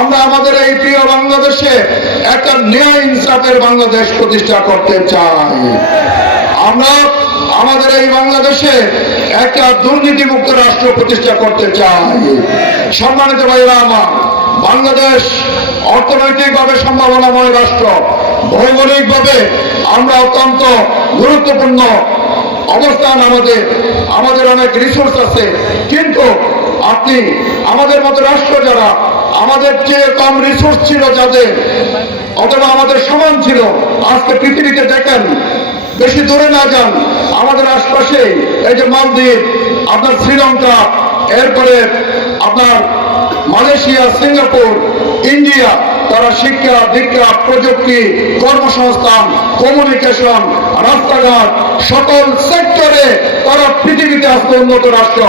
আমরা আমাদের এই প্রিয় বাংলাদেশে একটা ন্যায় ইনসাফের বাংলাদেশ প্রতিষ্ঠা করতে চাই। আমরা আমাদের এই বাংলাদেশে একটা দুর্নীতিমুক্ত রাষ্ট্র প্রতিষ্ঠা করতে চাই। সম্মানিত ভাইরা আমার, বাংলাদেশ অর্থনৈতিকভাবে সম্ভাবনাময় রাষ্ট্র, ভৌগোলিকভাবে আমরা অত্যন্ত গুরুত্বপূর্ণ অবস্থান, আমাদের অনেক রিসোর্স আছে, কিন্তু আপনি আমাদের মতো রাষ্ট্র যারা আমাদের চেয়ে কম রিসোর্স ছিল যাদের, অথবা আমাদের সমান ছিল, আজকে পৃথিবীতে দেখেন, বেশি দূরে না যান, আমাদের আশপাশে এই যে মালদ্বীপ, আপনার শ্রীলঙ্কা, এরপরে আপনার মালয়েশিয়া, সিঙ্গাপুর, ইন্ডিয়া, তারা শিক্ষা, দীক্ষা, প্রযুক্তি, কর্মসংস্থান, কমিউনিকেশন, রাস্তাঘাট, সকল সেক্টরে তারা পৃথিবীতে আজকে উন্নত রাষ্ট্র।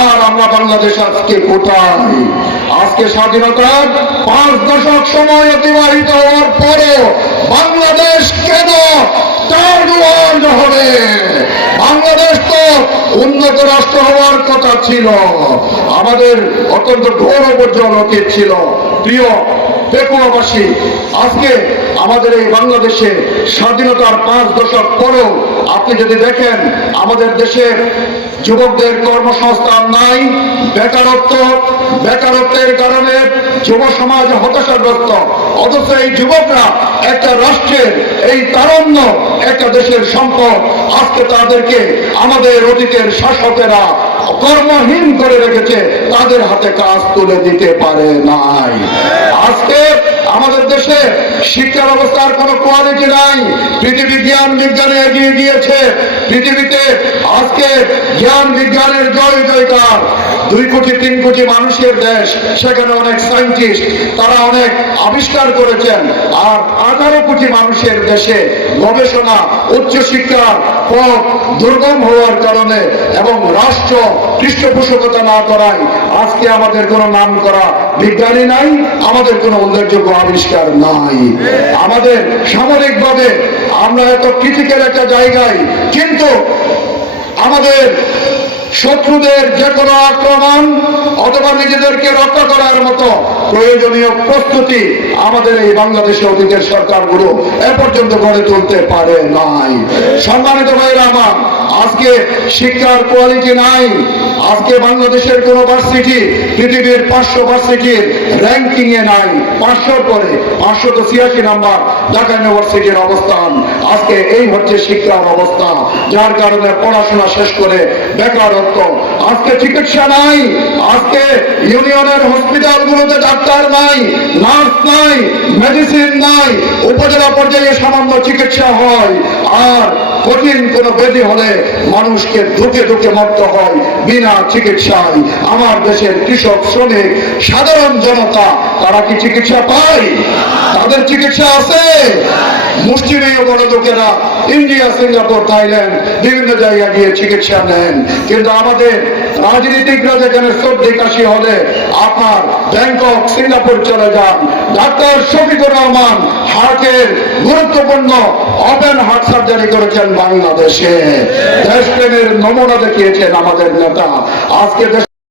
আর আমরা বাংলাদেশ আজকে কোথায়? আজকে স্বাধীনতার 5 দশক সময় অতিবাহিত হওয়ার পরও বাংলাদেশ কেন থার্ড ওয়ার্ল্ড হবে? বাংলাদেশ তো উন্নত রাষ্ট্র হওয়ার কথা ছিল। আমাদের অত্যন্ত গৌরবোজ্জ্বল অতীত ছিল। প্রিয় পেকুয়াবাসী, আজকে আমাদের এই বাংলাদেশে স্বাধীনতার 5 দশক পরেও আপনি যদি দেখেন, আমাদের দেশের যুবকদের কর্মসংস্থান নাই, বেকারত্বের কারণে যুব সমাজ হতাশাগ্রস্ত। অথচ এই যুবকরা একটা রাষ্ট্রের, এই তারুণ্য একটা দেশের সম্পদ। আজকে তাদেরকে আমাদের অতীতের শাসকেরা কর্মহীন করে রেখেছে, তাদের হাতে কাজ তুলে দিতে পারে নাই। আজকে আমাদের দেশে শিক্ষা ব্যবস্থার কোনো কোয়ালিটি নাই। পৃথিবী জ্ঞান বিজ্ঞানে এগিয়ে গিয়েছে। পৃথিবীতে আজকে জ্ঞান বিজ্ঞানের জয় জয়কার। 2 কোটি 3 কোটি মানুষের দেশ, সেখানে অনেক সায়েন্টিস্ট, তারা অনেক আবিষ্কার করেছেন। আর 18 কোটি মানুষের দেশে গবেষণা, উচ্চশিক্ষার পথ দুর্গম হওয়ার কারণে এবং রাষ্ট্র পৃষ্ঠপোষকতা না করায় আজকে আমাদের কোনো নাম করা বিজ্ঞানী নাই, আমাদের কোনো উল্লেখযোগ্য আবিষ্কার নাই। আমাদের সামরিকভাবে আমরা এত ক্রিটিক্যাল একটা জায়গায়, কিন্তু আমাদের শত্রুদের যে কোনো আক্রমণ অথবা নিজেদেরকে রক্ষা করার মতো প্রয়োজনীয় প্রস্তুতি আমাদের এই বাংলাদেশে অতীতের সরকারগুলো এ পর্যন্ত গড়ে তুলতে পারে নাই। সম্মানিত ভাইরা আমার, আজকে শিক্ষার কোয়ালিটি নাই। আজকে বাংলাদেশের কোন ভার্সিটি পৃথিবীর 500 ভার্সিটির র্যাঙ্কিং এ নাই। 500 পরে 586 নাম্বার ঢাকা ইউনিভার্সিটির অবস্থান। আজকে এই হচ্ছে শিক্ষার অবস্থা, যার কারণে পড়াশোনা শেষ করে বেকারত্ব। আজকে চিকিৎসা নাই। আজকে ইউনিয়নের হসপিটালগুলোতে ডাক্তার নাই, নার্স নাই, মেডিসিন নাই। উপজেলা পর্যায়ে সামান্য চিকিৎসা হয়, আর কঠিন কোন ব্যাধি হলে মানুষকে ধুকে ধুকে মরতে হয় বিনা চিকিৎসায়। আমার দেশের কৃষক, শ্রমিক, সাধারণ জনতা, তারা কি চিকিৎসা পায়? তাদের চিকিৎসা আছে? মুষ্টিমেয় বড় লোকেরা ইন্ডিয়া, সিঙ্গাপুর, থাইল্যান্ড বিভিন্ন জায়গায় গিয়ে চিকিৎসা নেন। কিন্তু আমাদের রাজনীতিকরা যেখানে সর্দি কাশি হলে আপনার ব্যাংকক, সিঙ্গাপুর চলে যান। ডাক্তার শফিকুর রহমান হার্টের গুরুত্বপূর্ণ ওপেন হার্ট সার্জারি করেছেন বাংলাদেশে। দেশপ্রেমের নমুনা দেখিয়েছেন আমাদের নেতা। আজকে